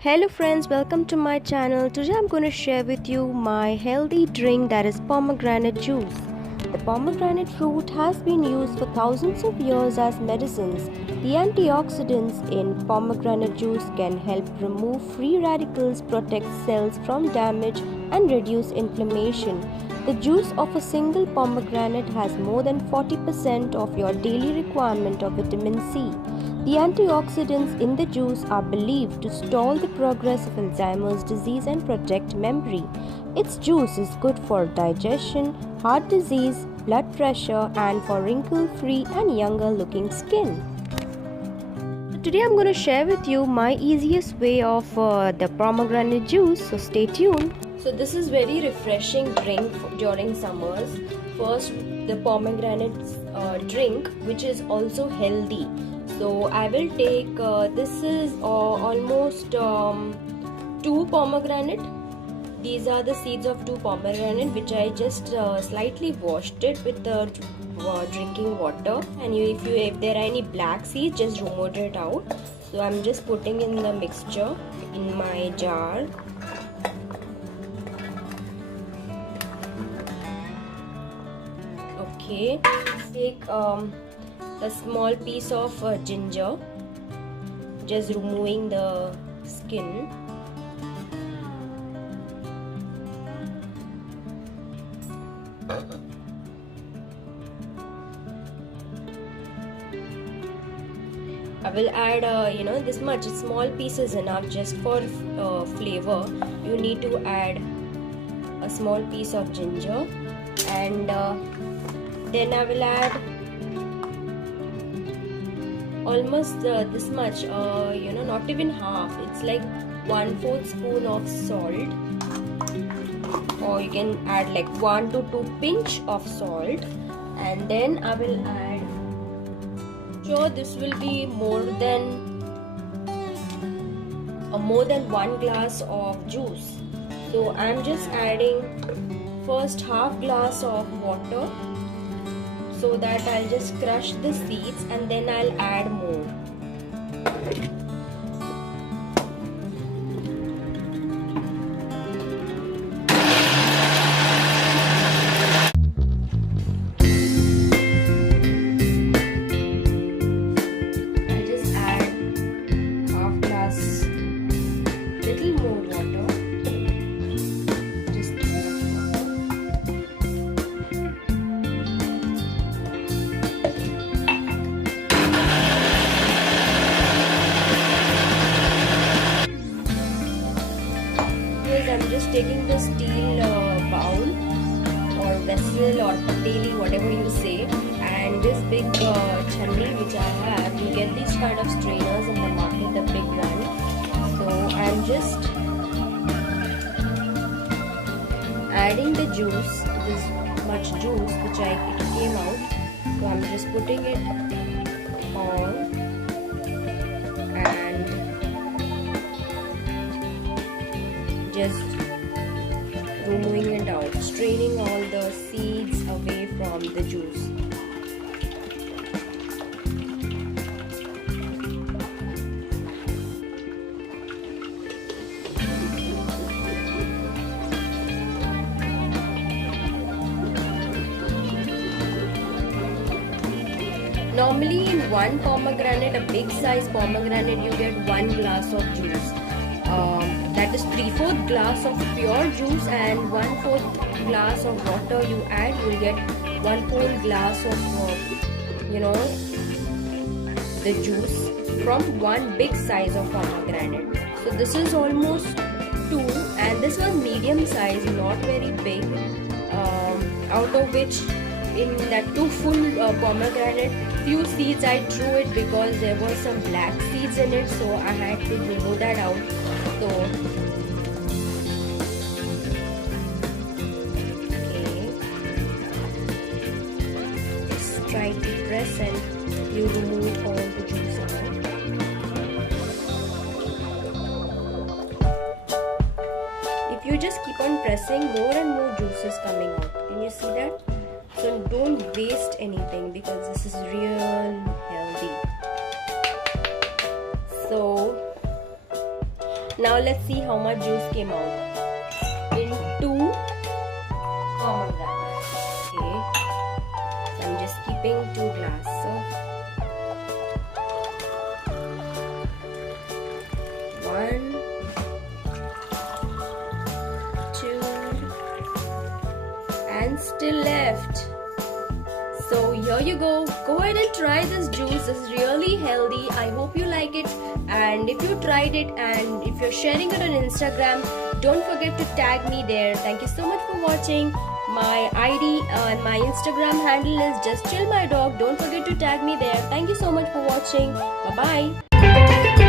Hello friends, welcome to my channel. Today I'm going to share with you my healthy drink, that is pomegranate juice. The pomegranate fruit has been used for thousands of years as medicines. The antioxidants in pomegranate juice can help remove free radicals, protect cells from damage and reduce inflammation. The juice of a single pomegranate has more than 40% of your daily requirement of vitamin C. The antioxidants in the juice are believed to stall the progress of Alzheimer's disease and protect memory. Its juice is good for digestion, heart disease, blood pressure, and for wrinkle-free and younger-looking skin. Today I'm going to share with you my easiest way of the pomegranate juice, so stay tuned. So this is very refreshing drink during summers. First, the pomegranate drink, which is also healthy. So I will take this is almost 2 pomegranate. These are the seeds of 2 pomegranate, which I just slightly washed it with the drinking water. And if there are any black seeds, just remove it out. So I'm just putting in the mixture in my jar. Okay, take a small piece of ginger, just removing the skin. I will add this much. Small piece is enough just for flavor. You need to add a small piece of ginger, and then I will add almost this much, not even half. It's like 1/4 spoon of salt, or you can add like 1 to 2 pinch of salt. And then I will add, sure, this will be more than 1 glass of juice. So I'm just adding first half glass of water, so that I'll just crush the seeds and then I'll add more. I'll just add half glass, little more water. Just I'm just taking the steel bowl or vessel or pateli, whatever you say, and this big chunni which I have. You get these kind of strainers in the market, the big one. So I'm just adding the juice, this much juice which it came out. So I'm just putting it all and just removing it out, straining all the seeds away from the juice. Normally in one pomegranate, a big size pomegranate, you get 1 glass of juice. That is 3/4 glass of pure juice, and 1/4 glass of water you add, you will get 1 whole glass of the juice from one big size of pomegranate. So this is almost 2, and this was medium size, not very big, out of which in that 2 full pomegranate, few seeds I threw it because there were some black seeds in it, so I had to remove that out. So okay, just try to press and you remove all the juice out. If you just keep on pressing, more and more juice is coming out. Can you see that? So don't waste anything because this is real healthy. So Now let's see how much juice came out. In 2 pomegranates. Okay. So I'm just keeping 2 glasses. So 1, 2, and still left. So here you go. Go ahead and try this juice. This is really healthy. I hope you like it. And if you tried it and if you're sharing it on Instagram, don't forget to tag me there. Thank you so much for watching. My ID and my Instagram handle is just chill my dog. Don't forget to tag me there. Thank you so much for watching. Bye bye.